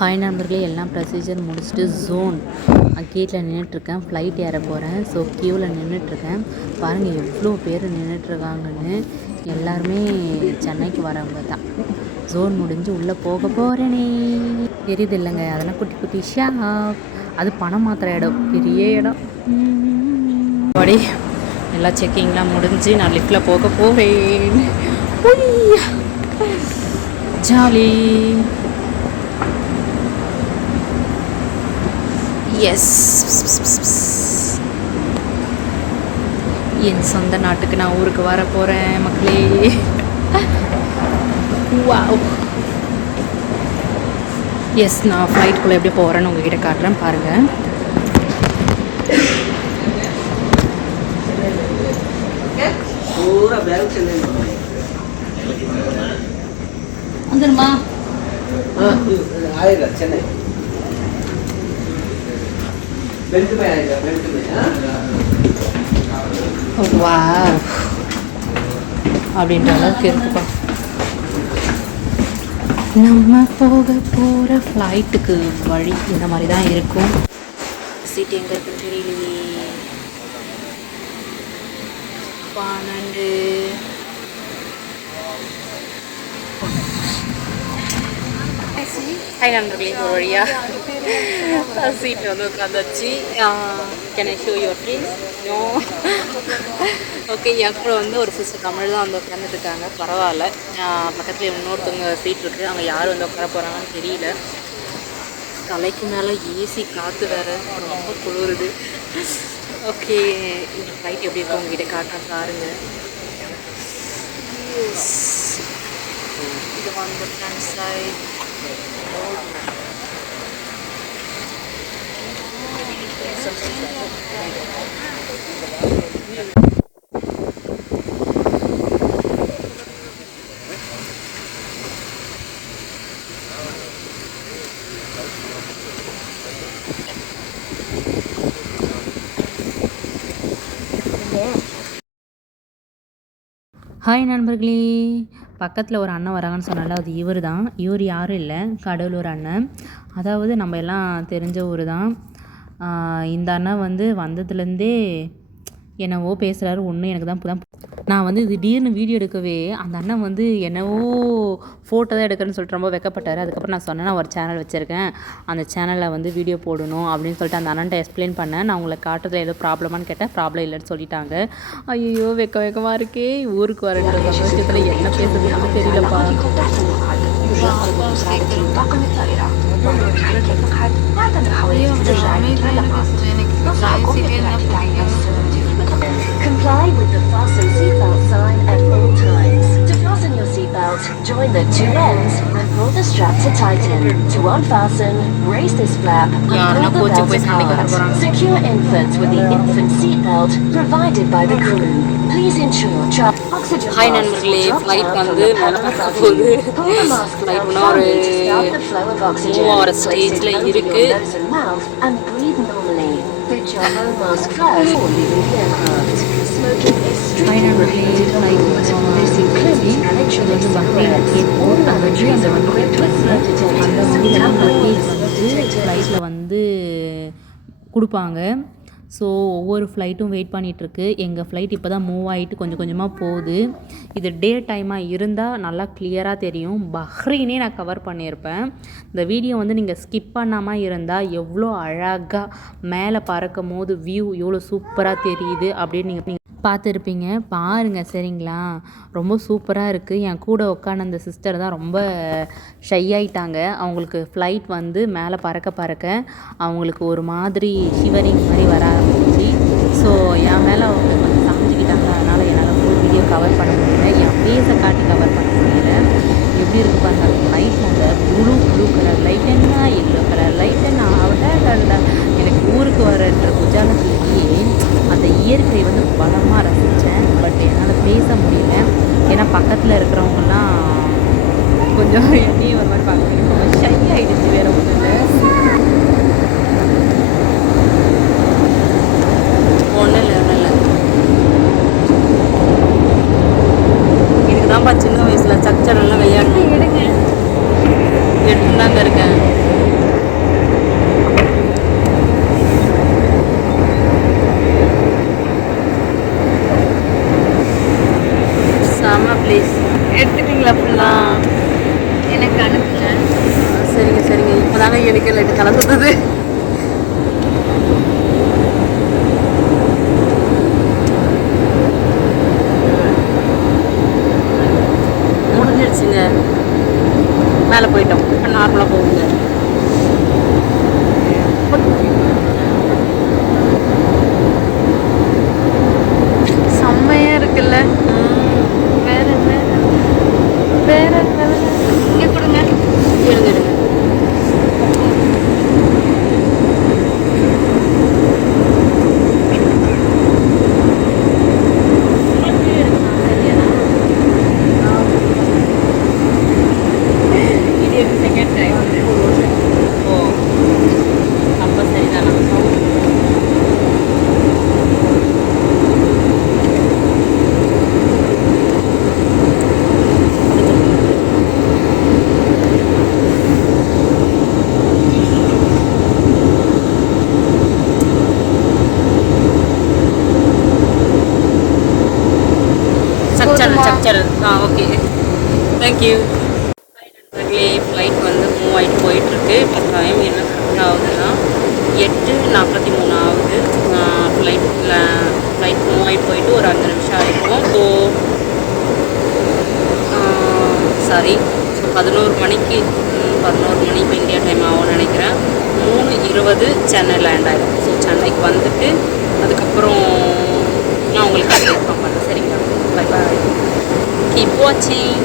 Hi நண்பர்களே, எல்லாம் procedure முடிச்சுட்டு ஜோன் கேட்டில் நின்றுட்டுருக்கேன். ஃப்ளைட் ஏற போகிறேன். ஸோ க்யூவில் நின்றுட்டுருக்கேன். பாருங்கள் எவ்வளோ பேர் நின்றுட்டுருக்காங்கன்னு. எல்லாருமே சென்னைக்கு வரவங்க தான். ஜோன் முடிஞ்சு உள்ளே போக போகிறேனே. தெரியுது இல்லைங்க, அதெல்லாம் குட்டி குட்டி ஷாப். அது பணம் மாத்திர இடம், பெரிய இடம். அப்படி எல்லா செக்கிங்லாம் முடிஞ்சு நான் லிஃப்டில் போக போகிறேன். ஜாலி. எஸ், என் சொந்த நாட்டுக்கு நான் ஊருக்கு வர போகிறேன் மக்களே. வாவ். எஸ், நான் ஃப்ளைட்டுக்குள்ளே எப்படி போகிறேன்னு உங்ககிட்ட காட்டுறேன் பாருங்கள். வந்துடுமா? சென்னை வா அப்படின்ற அளவுக்கு இருக்குப்பா. நம்ம போக போகிற ஃப்ளைட்டுக்கு வழி இந்த மாதிரி தான் இருக்கும். சீட் எங்கே இருக்குன்னு தெரியலையே. 12. ஹாய் நண்பர்களே, ஒரு வழியாக சீட்டில் வந்து உட்காந்தாச்சு. Can I show your please? No. Okay, என் கூட வந்து ஒரு சிஸ்டர் தமிழ் தான் வந்து உட்காந்துட்டுருக்காங்க. பரவாயில்ல. பக்கத்தில் இன்னொருத்தவங்க சீட் இருக்குது. அவங்க யார் வந்து உட்கார போகிறாங்கன்னு தெரியல. தலைக்கு மேலே ஏசி காற்று வேறு, ரொம்ப குளிருது. ஓகே, இந்த ஃப்ளைட் எப்படி இருக்கும் உங்ககிட்ட காட்டுறேன் பாருங்கள். இது வந்து ஃப்ரண்ட் சைட். ஹாய் நண்பர்களே, பக்கத்தில் ஒரு அண்ணன் வராங்கன்னு சொன்னால அது இவர் தான். இவர் யாரும் இல்லை, கடலூர் அண்ணன். அதாவது நம்ம எல்லாம் தெரிஞ்ச ஊர் தான். இந்த அண்ணன் வந்து வந்ததுலேருந்தே என்னவோ பேசுகிறாரு. ஒன்று எனக்கு தான் இப்போ தான் நான் வந்து திடீர்னு வீடியோ எடுக்கவே அந்த அண்ணன் வந்து என்னவோ ஃபோட்டோ தான் எடுக்கிறேன்னு சொல்லிட்டு ரொம்ப வெக்கப்பட்டார். அதுக்கப்புறம் நான் சொன்னேன், நான் ஒரு சேனல் வச்சுருக்கேன், அந்த சேனலில் வந்து வீடியோ போடணும் அப்படின்னு சொல்லிட்டு அந்த அண்ணன்ட்ட எக்ஸ்பிளைன் பண்ணேன். நான் உங்களை காட்டுறதுல ஏதோ ப்ராப்ளமானு கேட்டேன். ப்ராப்ளம் இல்லைன்னு சொல்லிட்டாங்க. ஐயோ, வெக்கமாக இருக்கே. ஊருக்கு வரன்ற சந்தோஷத்தில் என்ன பேசுறதுன்னு தெரியலப்பா. Comply with the fasten seatbelt sign at all times. To fasten your seatbelt, join the two ends and pull the strap to tighten. To unfasten, raise this flap and pull the belt apart. Secure infants with the infant seatbelt provided by the crew. Please ensure oxygen. Hi நண்பர்களே, flight வந்து மேலே பார்க்க போகுது. Flight இன்னும் ஒரு 3 ஸ்டேஜில் இருக்குது. Put your own mask first before leaving the aircraft. Smoking is strictly prohibited on board. This includes electronic cigarettes, all lavatories are equipped with smoke detectors, tampons, ஃப்ளைட்டில் வந்து கொடுப்பாங்க. ஸோ ஒவ்வொரு ஃப்ளைட்டும் வெயிட் பண்ணிகிட்ருக்கு. எங்கள் ஃப்ளைட் இப்போ தான் மூவ் ஆகிட்டு கொஞ்சம் கொஞ்சமாக போகுது. இது டே டைமாக இருந்தால் நல்லா கிளியராக தெரியும். பஹ்ரைனே நான் கவர் பண்ணியிருப்பேன். இந்த வீடியோ வந்து நீங்கள் ஸ்கிப் பண்ணாமல் இருந்தால் எவ்வளோ அழகாக மேலே பறக்கும் போது வியூ எவ்வளோ சூப்பராக தெரியுது அப்படின்னு நீங்கள் பார்த்துருப்பீங்க. பாருங்கள் சரிங்களா, ரொம்ப சூப்பராக இருக்குது. என் கூட உட்காந்து அந்த சிஸ்டர் தான் ரொம்ப ஷை ஆகிட்டாங்க. அவங்களுக்கு ஃப்ளைட் வந்து மேலே பறக்க அவங்களுக்கு ஒரு மாதிரி ஷிவரிங் மாதிரி வர ஆரம்பிச்சு. ஸோ என் மேலே அவங்க கொஞ்சம் சாஞ்சிக்கிட்டாங்க. அதனால் என்னால் ஃபுல் வீடியோ கவர் பண்ண முடியல. என் ஃபேஸை காட்டி கவர் பண்ண முடியல. எப்படி இருக்கு பாருங்க, லைட்டில் அந்த ப்ளூ கலர் லைட் என்ன, எல்லோ கலர் லைட் என்ன, அவ்வளோ எனக்கு ஊருக்கு வரன்ற குஜாலத்துலேயே அந்த இயற்கை வந்து பலமாக ரசித்தேன். பட் என்னால் பேச முடியல. ஏன்னா பக்கத்தில் இருக்கிறவங்கலாம் கொஞ்சம் என்னையும் ஒரு மாதிரி பார்க்க ஷை ஆகிடுச்சு. வேறு ஒன்றும் இல்லை. சின்ன வயசில் சச்சரெல்லாம் விளையாட்டு எடுத்துதாங்க இருக்கேன். அதனால எனக்கு லைட்டு கலந்துருந்தது. முடிஞ்சிடுச்சுங்க. மேலே போயிட்டோம். இப்போ நார்மலாக போகுங்க. செம்மையா இருக்குல்ல. வேற வேற வேற இங்க கொடுங்க. எடுங்க எடுங்க. இது செகண்ட் டைம். ஓ அப்போ சரிதானா? சக்சல். Okay, thank you. ஃப்ளைட் வந்து மூவ் ஆகிட்டு போயிட்டுருக்கு. இப்போ டைம் என்ன கரெக்டாக ஆகுதுன்னா 8:43 ஆகுது. ஃப்ளைட் மூவ் ஆகிட்டு போயிட்டு ஒரு 5 நிமிஷம் ஆகிருக்கும். ஸோ சாரி, ஸோ 11 மணிக்கு இப்போ இந்தியா டைம் ஆகும்னு நினைக்கிறேன். 3:20 சென்னை லேண்ட் ஆகிடும். ஸோ சென்னைக்கு வந்துட்டு அதுக்கப்புறம் நான் உங்களுக்கு அப்டேட் பண்ணுறேன். சரிங்களா? Bye bye. கீப் வாட்சிங்.